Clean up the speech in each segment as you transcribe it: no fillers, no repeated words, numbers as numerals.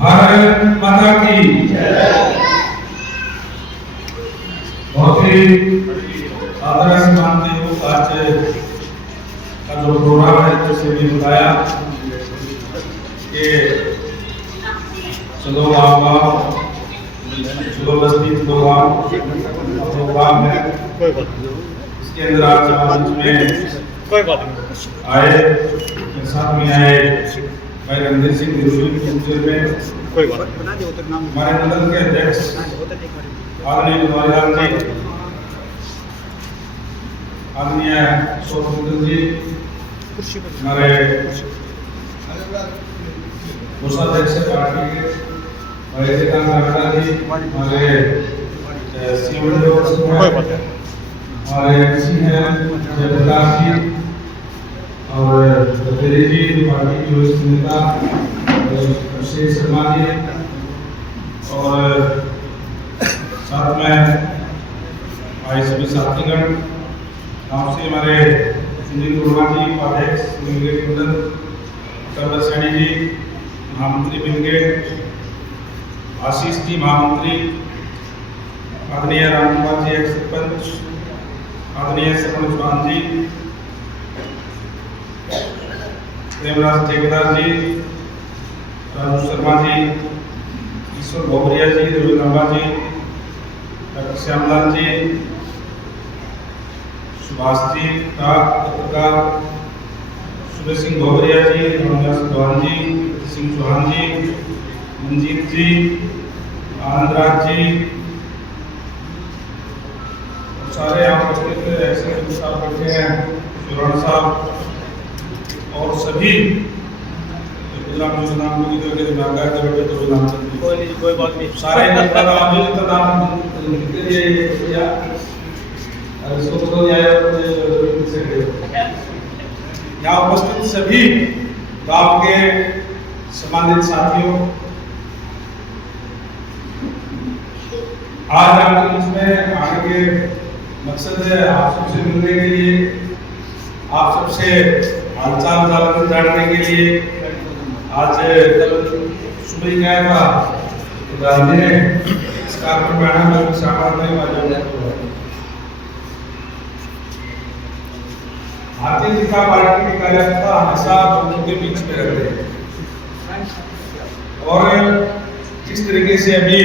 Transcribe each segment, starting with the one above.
भारत माता की बहुत ही आदर से मानते हो आज का जो प्रोग्राम है, जैसे भी बताया कि चलो बाबा चलो बस्ती चलो प्रोग्राम है, इसके अंदर आप में कोई बात नहीं आए, साथ में आए भाई रणधीर सिंह में कोई बात नहीं। हमारे मंडल के अध्यक्ष आदरणीय गुरवारीलाल जी, आदरणीय सोमचंद्र जी, हमारे कोषाध्यक्ष पार्टी के भाई जी, हमारे हमारे एमसी हैं जयप्रकाश जी और दत्तेरी जी, जो पार्टी की वरिष्ठ नेता अभिषेक शर्मा जी, और साथ में भाई सभी साथीगण, गाँव से हमारे सुनील वर्मा जी उपाध्यक्ष मंडल, चंद्र सैनी जी महामंत्री ब्रिगेड, आशीष जी महामंत्री, आदरणीय रामकुमार जी एक्स सरपंच, आदरणीय सरपंच चौहान जी, प्रेमराज ठेकेदार जी, राजू शर्मा जी, ईश्वर भोगरिया जी, रविंद्रमा जी, डॉक्टर श्यामलाल जी, सुभाष जी, पत्रकार सुबह सिंह भोगरिया जी, रामदास चौहान जी, सिंह चौहान जी, मंजीत जी, आनंदराज जी, सारे यहाँ उपस्थित एक्सीलेंट साहब बैठे हैं, सुरण साहब और सभी कोई बात नहीं। सारे यहाँ उपस्थित सभी गांव के सम्मानित साथियों, आज आपके बीच में आने के मकसद है आप सबसे मिलने के लिए, आप सबसे हालचाल जानने के लिए। आज कल सुबह गया था तो गांधी ने इस कार्यक्रम में आना में शामिल नहीं हुआ। भारतीय जनता पार्टी के कार्यकर्ता हमेशा लोगों के बीच में रहते हैं और जिस तरीके से अभी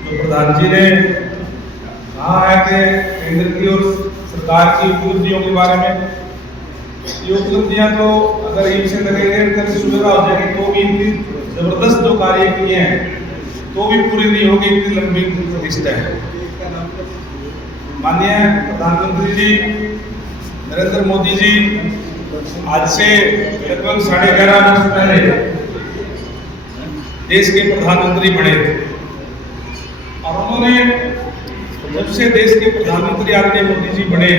जो प्रधान जी ने कहा है कि केंद्र की और सरकार की उपलब्धियों के बारे में, ये उपलब्धियां तो अगर एक से लगेंगे कल सुविधा हो जाएगी तो भी इतनी जबरदस्त जो कार्य किए हैं तो भी पूरी नहीं होगी, इतनी लंबी लिस्ट है। माननीय प्रधानमंत्री जी नरेंद्र मोदी जी आज से लगभग 11.5 वर्ष पहले देश के प्रधानमंत्री बने थे और उन्होंने जब से देश के प्रधानमंत्री आदरणीय मोदी जी बने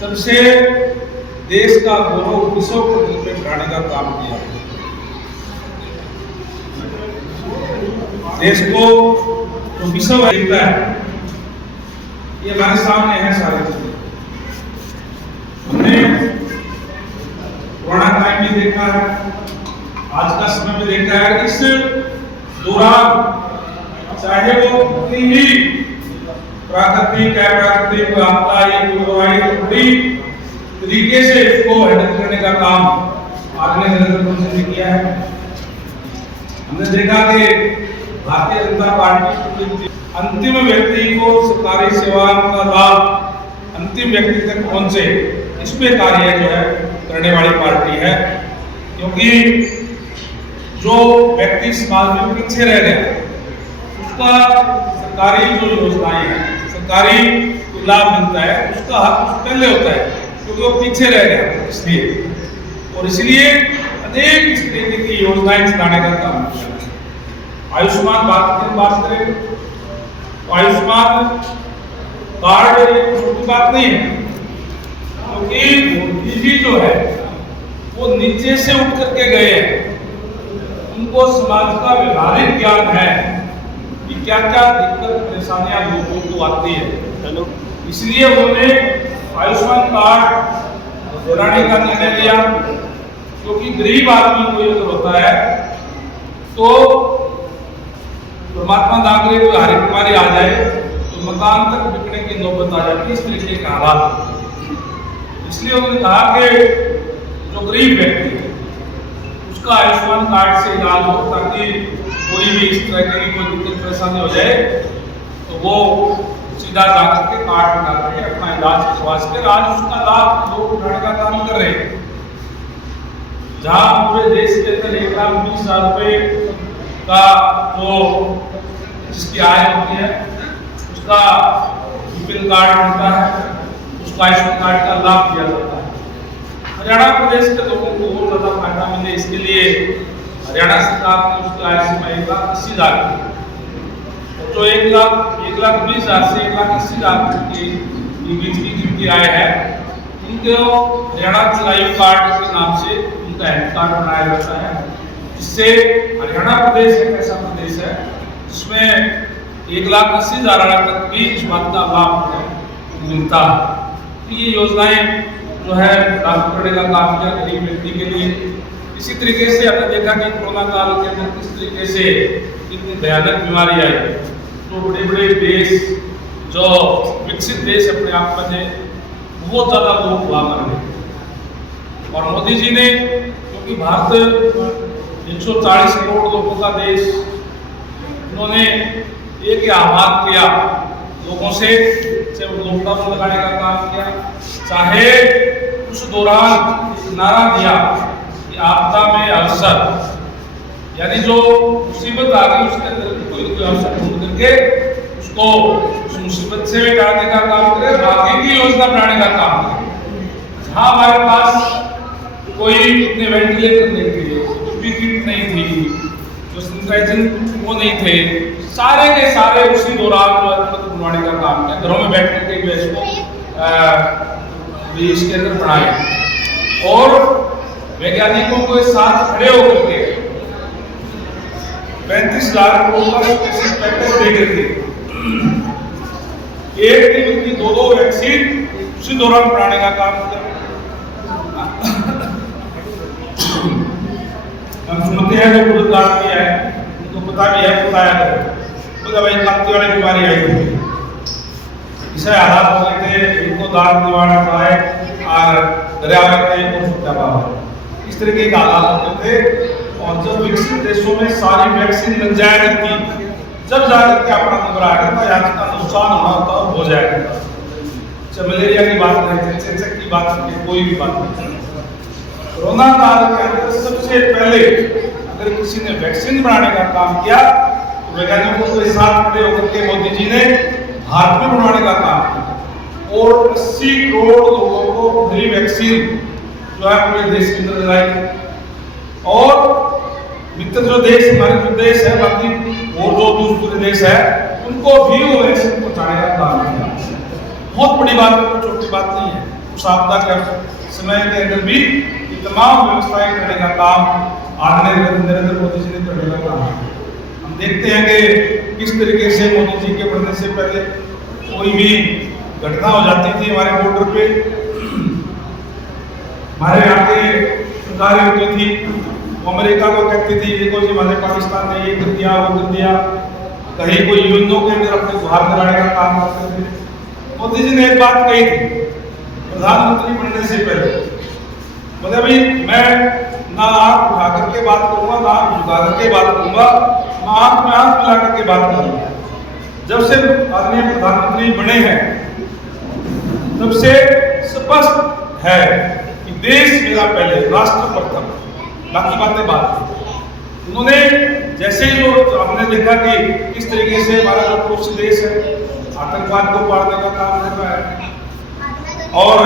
तब से देश का गौरव विश्व पटल पे बढ़ाने का काम किया। देश को जो विश्व दिखता है ये हमारे सामने है सारी चीजें। हमने पुराना टाइम भी देखा है, आज का समय भी देखा है। इस दौरान चाहे वो कितनी ही प्राकृतिक आपदा आई बड़ी तरीके से इसको हैंडल करने का काम आदरणीय नरेंद्र मोदी ने किया है। हमने देखा कि भारतीय जनता पार्टी अंतिम व्यक्ति को सरकारी सेवा का लाभ अंतिम व्यक्ति तक पहुंचे, इसमें कार्य जो है करने वाली पार्टी है। क्योंकि जो व्यक्ति समाज में पीछे रह गया उसका सरकारी जो योजनाएं हैं, सरकारी लाभ मिलता है, उसका हक पहले होता है क्योंकि वो पीछे रह गया। इसलिए अनेक इस तरीके की योजनाएं चलाने का काम किया। आयुष्मान भारत की बात करें तो आयुष्मान कार्ड एक छोटी बात नहीं है, क्योंकि मोदी जी जो है वो नीचे से उठ करके गए हैं, उनको समाज का व्यवहारिक ज्ञान है कि क्या क्या दिक्कत परेशानियां लोगों को आती है। इसलिए उन्होंने आयुष्मान कार्ड बनाने का निर्णय लिया, क्योंकि गरीब आदमी कोई अगर होता है तो परमात्मा ना करे कोई हरी बीमारी आ जाए तो मकान तक बिकने की नौबत आ जाती है। इस तरीके के हालात। इसलिए उन्होंने कहा कि जो गरीब व्यक्ति है उसका आयुष्मान कार्ड से इलाज हो, ताकि कोई भी इस तरह की कोई दिक्कत परेशानी हो जाए तो वो सीधा जाकर के कार्ड बना करके अपना इलाज करवा सके। आज उसका लाभ लोग उठाने का काम कर रहे हैं। जहाँ पूरे देश के अंदर 1,20,000 रुपये का जो जिसकी आय होती है उसका बीपीएल कार्ड मिलता है, उसका आयुष्मान कार्ड का लाभ दिया जाता है। हरियाणा प्रदेश के लोगों को बहुत ज़्यादा फायदा मिले, इसके लिए हरियाणा सरकार ने उसकी आय सीमा 1,80,000 की, जो 1,20,000 से 1,80,000 के बीच की जिनकी आय है उनको हरियाणा जलवायु कार्ड के नाम से उनका हेल्थ कार्ड बनाया जाता है। जिससे हरियाणा प्रदेश एक ऐसा प्रदेश है जिसमें 1,80,000 तक भी इस बात का लाभ मिलता है। ये योजनाएं जो है लागू करने का काम किया गरीब व्यक्ति के लिए। इसी तरीके से हमने देखा कि कोरोना काल के अंदर किस तरीके से इतनी भयानक बीमारी आई, तो बड़े बड़े देश जो विकसित देश अपने आप में थे बहुत ज़्यादा लोग हुआ कर गए। और मोदी जी ने, क्योंकि भारत 140 करोड़ लोगों का देश, उन्होंने एक आह्वान किया लोगों से, चाहे वो लॉकडाउन लगाने का काम किया, चाहे उस दौरान नारा दिया कि आपदा में अवसर, यानी जो मुसीबत आ गई उसके अंदर कोई अवसर ढूंढ करके उसको उस मुसीबत से निकालने का काम करे, बाकी की योजना बनाने का काम करे। जहाँ हमारे पास कोई इतने वेंटिलेटर नहीं थे, किट नहीं थी, जो सैनिटाइजर वो नहीं थे, सारे के सारे उसी दौरान जो बनवाने का काम किया। घरों में बैठ करके भी इसको इसके अंदर बनाए और वैज्ञानिकों के साथ खड़े होकर के 35,000 करोड़ का पैकेज दे गए थे। एक दिन की 2-2 वैक्सीन उसी दौरान बनाने का काम किया। हम सुनते हैं जो बुजुर्ग आदमी है उनको पता भी है, बताया तो भाई कांति वाली बीमारी आई थी, इसे हालात हो गए थे, इनको दांत निवारण पाए और दरिया में इस तरीके के हालात होते थे। और जब विकसित देशों में सारी वैक्सीन लग जाया करती, जब जाकर के अपना नंबर आ जाता है, यहाँ का नुकसान होना होता हो जाया करता। चाहे मलेरिया की बात करें, चेचक की बात करें, कोई भी बात करें, कोरोना काल के अंदर सबसे पहले अगर किसी ने वैक्सीन बनाने का काम किया तो वैज्ञानिकों के साथ खड़े होकर के मोदी जी ने भारत में बनवाने का काम किया और 80 करोड़ लोगों को फ्री वैक्सीन जो है पूरे देश के अंदर लगाई। और मित्र जो देश, हमारे जो देश है, बाकी और जो दूसरे देश है, उनको भी वो वैक्सीन पहुंचाने का काम किया। बहुत बड़ी बात है, छोटी बात नहीं है। उस आपदा के समय के अंदर भी तमाम व्यवस्थाएं करने का काम आदरणीय नरेंद्र मोदी जी ने करने का काम किया। हम देखते हैं कि किस तरीके से मोदी जी के बढ़ने से पहले कोई भी घटना हो जाती थी हमारे बॉर्डर पे, हमारे यहाँ के सरकारें होती थी, वो अमेरिका को कहती थी देखो जी हमारे पाकिस्तान ने ये कर दिया, वो कर दिया, कहीं कोई यूएनओ के अंदर अपने बाहर कराने का काम करते थे। मोदी जी ने एक बात कही थी प्रधानमंत्री बनने से पहले, मतलब भाई मैं ना आंख उठा करके बात करूंगा, ना आंख झुका करके बात करूंगा, ना आंख में आंख मिला करके बात करूंगा। जब से आदरणीय प्रधानमंत्री बने हैं तब से स्पष्ट है कि देश मेरा पहले, राष्ट्र प्रथम, बाकी बातें बात। उन्होंने जैसे ही जो हमने देखा कि किस तरीके से हमारा जो पड़ोसी देश है आतंकवाद को पाड़ने का काम कर रहा है, और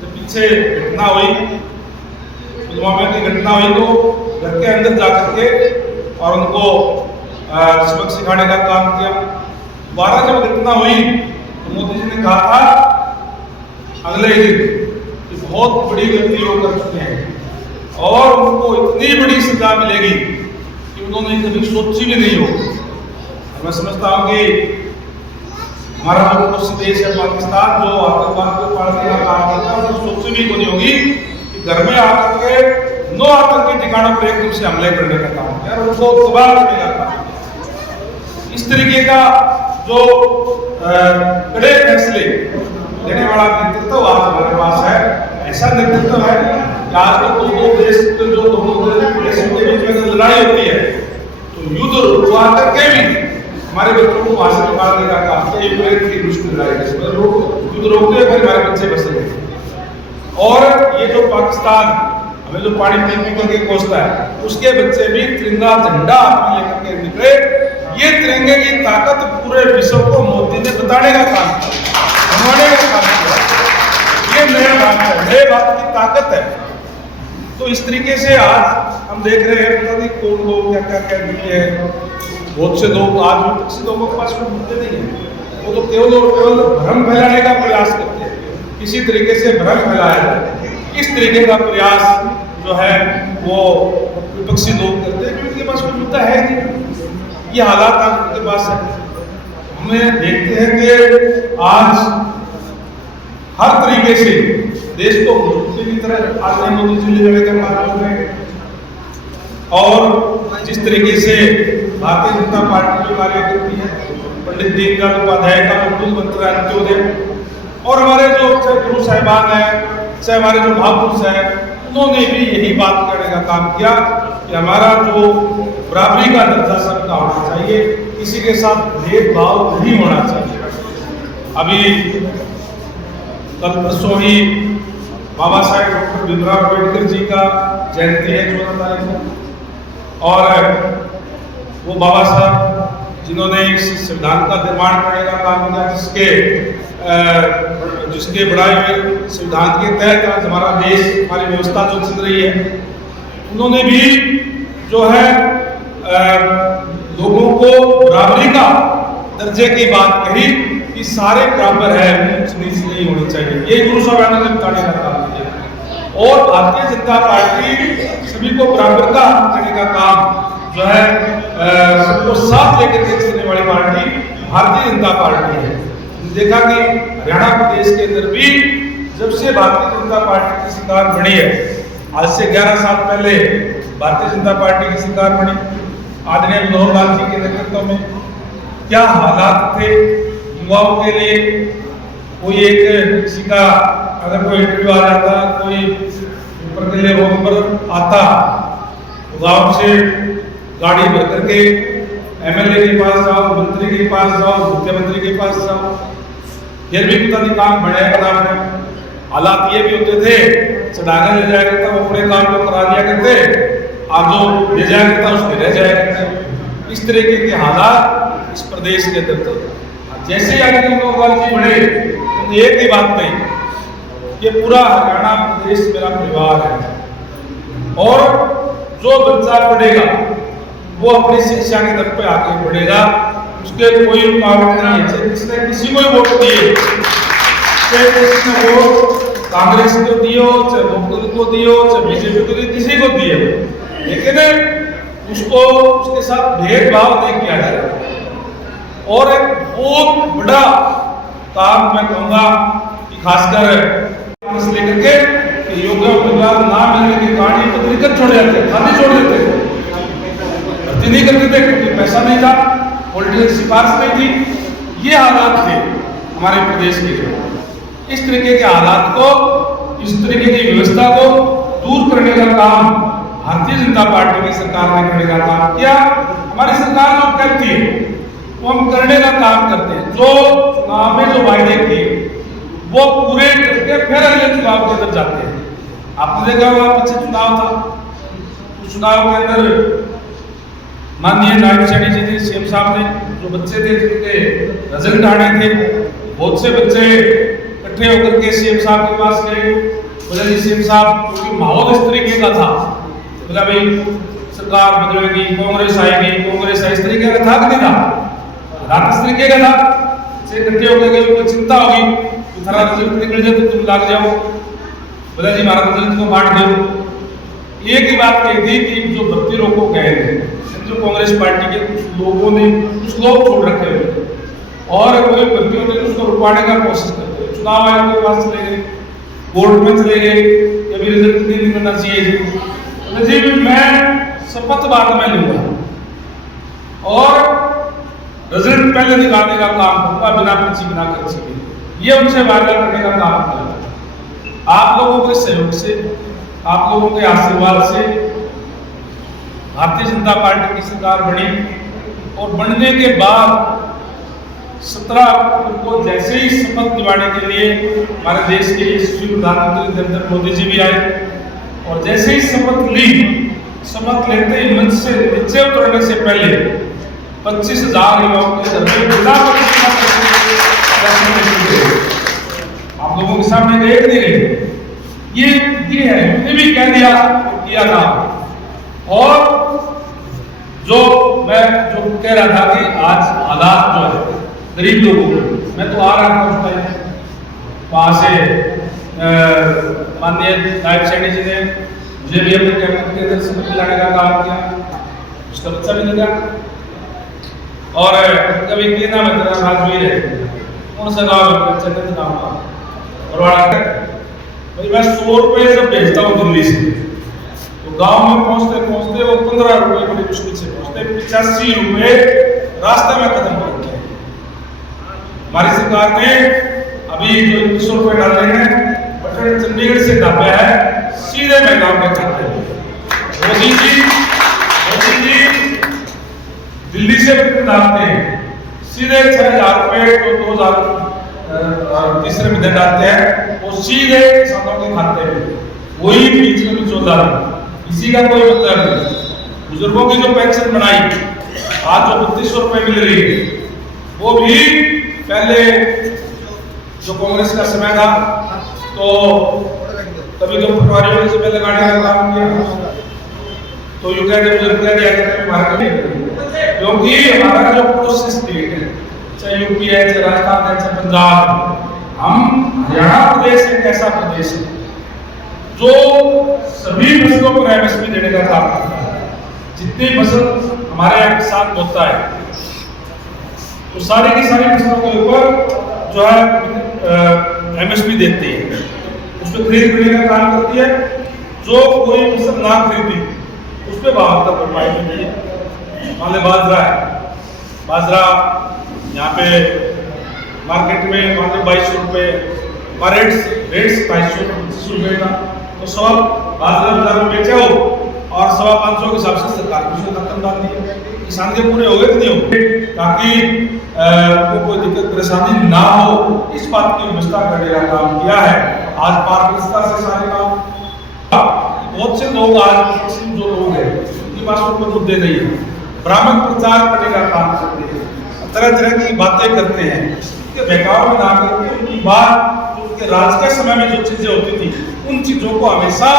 जब पीछे घटना हुई, पुलवामा की घटना हुई, तो घर के अंदर जाकर के और उनको सबक सिखाने का काम किया। 12 जब घटना हुई तो मोदी जी ने कहा था अगले दिन कि बहुत बड़ी गलती वो कर चुके हैं और उनको इतनी बड़ी सजा मिलेगी कि उन्होंने कभी सोची भी नहीं हो। मैं समझता हूँ कि हमारा जो पड़ोसी देश है पाकिस्तान, जो आतंकवाद को पाड़ने का काम करता है, उसको सोची भी नहीं होगी कि घर में आकर के 9 आतंकी ठिकानों पर एकदम से हमले करने का काम किया और उनको तबाह करने का काम किया। इस तरीके का जो कड़े फैसले लेने वाला नेतृत्व आज हमारे पास है। ऐसा नेतृत्व है कि आज तो दो देश जो दोनों देशों के बीच में लड़ाई होती है तो युद्ध रुकवा करके भी हमारे बच्चों को वहां से निकालने का काम किया। यूक्रेन की रूस की लड़ाई युद्ध रोकते हुए हमारे बच्चे बच गए। और ये जो पाकिस्तान हमें जो पानी पी करके कोसता है उसके बच्चे भी तिरंगा झंडा हाथ में लेकर के निकले। ये तिरंगे की ताकत पूरे विश्व को मोदी ने बताने का काम किया, बनवाने का काम किया। ये नया बात है, नए बात की ताकत है। तो इस तरीके से आज हम देख रहे हैं पता नहीं कौन लोग क्या क्या क्या दिखे हैं। बहुत से लोग आज विपक्षी लोगों के पास कोई मुद्दे नहीं है, वो तो केवल और केवल भ्रम फैलाने का प्रयास करते हैं। किसी तरीके से भ्रम फैलाया जाए, इस तरीके का प्रयास जो है वो विपक्षी लोग करते हैं, उनके पास कोई मुद्दा है नहीं। ये हालात आज उनके पास है। हमें देखते हैं कि आज हर तरीके से देश को मुक्ति की तरह आज मोदी जी ले जाने का काम कर रहे हैं। और जिस तरीके से भारतीय जनता पार्टी जो कार्य करती है, पंडित दीनदयाल उपाध्याय का जो मूल मंत्र है अंत्योदय, और हमारे जो गुरु साहिबान है, चाहे हमारे जो महापुरुष है, उन्होंने भी यही बात करने का काम किया कि हमारा जो बराबरी का दर्जा सबका होना चाहिए, किसी के साथ भेदभाव नहीं होना चाहिए। अभी कल परसों ही बाबा साहेब डॉक्टर भीमराव अम्बेडकर जी का जयंती है 14 तारीख को। और वो बाबा साहब जिन्होंने इस संविधान का निर्माण करने का काम किया, जिसके बढ़ाए हुए संविधान के तहत आज हमारा देश, हमारी व्यवस्था जो चल रही है, उन्होंने भी जो है लोगों को बराबरी का दर्जे की बात कही कि सारे बराबर है, ऊंच नीच नहीं होनी चाहिए। ये गुरु साहिबान ने बताने का काम किया। और भारतीय जनता पार्टी सभी को बराबर का देने का काम जो है सबको साथ लेकर के चलने वाली पार्टी भारतीय जनता पार्टी है। देखा कि हरियाणा प्रदेश के अंदर भी जब से भारतीय जनता पार्टी की सरकार बनी है, आज से 11 साल पहले भारतीय जनता पार्टी की सरकार बनी आदरणीय मनोहर लाल जी के नेतृत्व में, क्या हालात थे युवाओं के लिए। कोई एक किसी का अगर कोई इंटरव्यू आ जाता, कोई ऊपर के लिए रोड पर आता, गांव से गाड़ी भर करके एमएलए के पास जाओ, मंत्री के पास जाओ, मुख्यमंत्री के पास जाओ, फिर भी पता नहीं काम बढ़े खराब है। हालात ये भी होते थे, चढ़ाकर ले जाया करता, वो अपने काम को करा दिया करते, आप जो ले जाया करता उसके रह जाया करते। इस तरीके के हालात इस प्रदेश के अंदर थे। जैसे ही आगे मनोहर जी बढ़े, एक ही बात नहीं, ये पूरा हरियाणा प्रदेश मेरा परिवार है और जो बच्चा पढ़ेगा वो अपनी शिक्षा के दर पे आगे बढ़ेगा, उसके कोई रुकावट नहीं है। जिसने किसी को वोट दिए, चाहे किसने वोट कांग्रेस को दियो, चाहे लोकदल को दियो, चाहे बीजेपी को दियो, किसी को दिए, लेकिन उसको उसके साथ भेदभाव नहीं किया जाएगा। और एक बहुत बड़ा काम मैं कहूँगा कि खासकर लेकर के कि योग्य उम्मीदवार ना मिलने के कारण ये पत्रिका छोड़ जाते, खाली छोड़ देते, भर्ती नहीं करते थे क्योंकि पैसा नहीं था, पॉलिटिकल सिफारिश नहीं थी। ये हालात थे हमारे प्रदेश के। इस तरीके के हालात को, इस तरीके की व्यवस्था को दूर करने का काम भारतीय जनता पार्टी की सरकार ने करने का काम किया। हमारी सरकार जो कहती है वो हम करने का काम करते हैं। जो चुनाव में जो वायदे किए वो पूरे करके फिर अगले चुनाव के अंदर जाते हैं। आपने देखा होगा पीछे चुनाव था, उस चुनाव के अंदर माननीय नायब सैनी जी थे, सीएम साहब ने, जो बच्चे थे जिनके रिजल्ट आने थे, बहुत से बच्चे इकट्ठे होकर के सीएम साहब के पास गए। बोला जी सीएम साहब, क्योंकि माहौल इस तरीके का था, बोला भाई सरकार बदलेगी, कांग्रेस आएगी, कांग्रेस इस तरीके का था कि नहीं था, रात इस तरीके का था। से इकट्ठे होकर गए, उनको चिंता होगी कि थारा रिजल्ट निकल जाए तो तुम लाग जाओ। बोला जी हमारा रिजल्ट को बांट दो। एक ही बात कही थी कि जो भर्ती रोको गए थे, जो कांग्रेस पार्टी के कुछ लोगों ने, कुछ लोग छोड़ रखे हुए और कोई भर्तियों ने उसको रुकवाने का कोशिश करते हैं। चुनाव आयोग के पास चले गए, कोर्ट में चले गए, अभी रिजल्ट नहीं निकलना चाहिए जी। जी मैं शपथ बाद में लूंगा और रिजल्ट पहले दिखाने का काम करूंगा बिना पर्ची बिना खर्ची के। ये उनसे वादा करने का काम किया। आप लोगों के सहयोग से, आप लोगों के आशीर्वाद से भारतीय जनता पार्टी की सरकार बनी और बनने के बाद 17 अक्टूबर को जैसे ही शपथ दिलाने के लिए हमारे देश के यशस्वी प्रधानमंत्री नरेंद्र मोदी जी भी आए और जैसे ही शपथ ली, शपथ लेते ही मंच से नीचे उतरने से पहले 25,000 युवाओं के घर में बिना आप लोगों के सामने देख नहीं गए। ये है, मैंने भी कह दिया किया था। और जो मैं कह रहा था कि आज हालात जो है गरीब लोगों को, मैं तो आ रहा था उस टाइम वहाँ से माननीय नायब सैनी जी ने मुझे भी अपने कैबिनेट के अंदर शपथ दिलाने का काम किया, उसका बच्चा भी लगा। और कभी के नाम है तेरा राजवीर है, कौन सा गाँव है, चंदन गाँव का बरवाड़ा का। भाई मैं 100 रुपये जब भेजता हूँ दिल्ली से, तो गांव में पहुंचते पहुंचते वो 15 रुपये बड़ी मुश्किल से पहुंचते, 85 रुपये रास्ते में खत्म कर दिए। हमारी सरकार ने अभी जो 100 रुपये डाल रहे हैं, बटन चंडीगढ़ से दाबा है सीधे महिलाओं के खाते में। मोदी जी दिल्ली से बटन डालते हैं सीधे 6,000 रुपये तो 2,000 तीसरे महीने डालते हैं, वो सीधे किसानों के खाते में, वही बीच में 14,000। इसी का कोई मतलब नहीं। बुजुर्गों की जो पेंशन बनाई आज जो 3200 रुपये मिल रही है, वो भी पहले जो कांग्रेस का समय था तो कभी तो पटवारियों से पहले लगाने का काम किया, तो यू कहते बुजुर्ग कह दिया क्योंकि हमारा जो पड़ोसी स्टेट है, चाहे यूपी है, चाहे राजस्थान है, चाहे पंजाब, हम हरियाणा प्रदेश एक ऐसा प्रदेश है जो सभी फसलों को एमएसपी देने का काम करता है। जितनी फसल हमारे यहाँ किसान बोता है तो सारी की सारी फसलों के ऊपर जो है एमएसपी देती है, उसमें खरीद बिक्री का काम करती है। जो कोई फसल ना खरीदी उस पर 72 रुपये मिलती है। मान लें बाजरा है, बाजरा यहाँ पे मार्केट में मान लें 2200 रुपये का रेट्स 2200 रुपये का, तो सवा बाजरा बाजार में बेचा हो और 550 के हिसाब से सरकार ने उसमें रकम डाल दी। किसान के पूरे हो गए कि नहीं हो गए, ताकि उनको कोई दिक्कत परेशानी ना हो, इस बात की व्यवस्था करने का काम किया है। आज पारदर्शिता से सारे काम, बहुत से लोग आज जो लोग हैं उनके पास कोई मुद्दे नहीं है, भ्रामक प्रचार करने का काम करते हैं, तरह तरह की बातें करते हैं, उनके बहकाव में ना करके उनकी बात उनके राज के समय में जो चीजें होती थी उन चीजों को हमेशा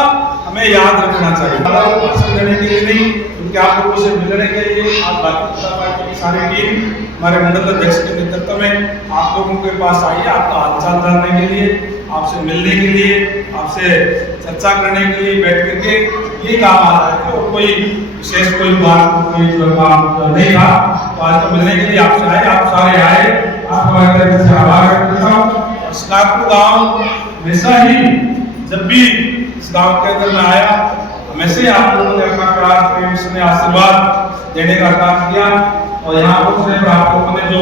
हमें याद रखना चाहिए। भाषण देने के लिए नहीं, क्योंकि आप लोगों से मिलने के लिए आज भारतीय जनता पार्टी की सारी टीम हमारे मंडल अध्यक्ष के नेतृत्व में आप लोगों के पास आई है, आपका हालचाल जानने के लिए, आपसे मिलने के लिए, आपसे चर्चा करने के लिए बैठ करके ये काम आ रहा है। और कोई विशेष कोई बात कोई काम नहीं था, तो आज तो मिलने के लिए आपसे आए, आप सारे आए, आप हमारे तरफ से आभार व्यक्त करता हूँ। और शिकारपुर गाँव हमेशा ही जब भी इस गांव के अंदर में आया, हमेशा ही आप लोगों ने अपना प्यार प्रेम स्नेह आशीर्वाद देने का काम किया और यहाँ पर आप लोगों ने जो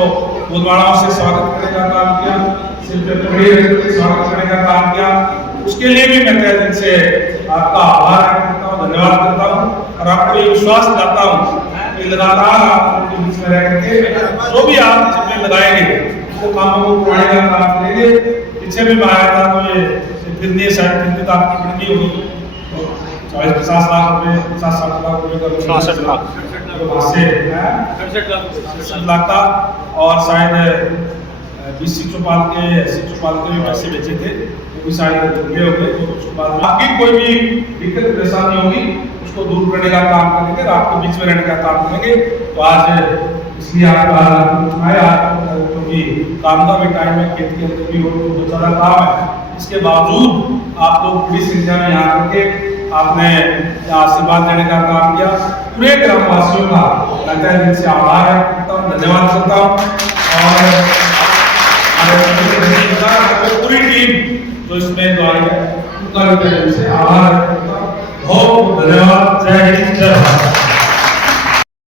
फूलमालाओं से स्वागत करने का काम किया, सिर पे पगड़ी रख के स्वागत करने का काम किया, उसके लिए भी मैं तहे दिल से आपका आभार करता हूँ, धन्यवाद करता हूँ। और आपको ये विश्वास दिलाता हूँ कि लगातार आप लोगों के बीच में रह करके जो भी आप जिम्मे लगाएंगे वो कामों को पुराने का काम करेंगे। पीछे भी मैं आया था तो ये फिरनी शायद फिरनी तो आपकी फिरनी होगी 40-50 लाख रुपए 50-60 लाख रुपए का 66 लाख का, और शायद 20 चौपाल के भी पैसे बेचे थे, वो भी शायद हो गए। तो बाकी कोई भी दिक्कत परेशानी होगी उसको दूर करने का काम करेंगे, आपके बीच में रहने का काम करेंगे। तो आज इसलिए आपका आया क्योंकि काम का भी टाइम है, खेत के अंदर भी बहुत ज़्यादा काम है, इसके बावजूद आप लोग बड़ी संख्या में यहाँ करके आपने आशीर्वाद देने का काम किया। पूरे ग्रामवासियों का मैं तहे दिल से आभार करता हूँ, धन्यवाद करता हूँ। और पूरी टीम जो इसमें जो आई है उनका भी तहे दिल से आभार करता हूँ। बहुत धन्यवाद। जय हिंद, जय भारत।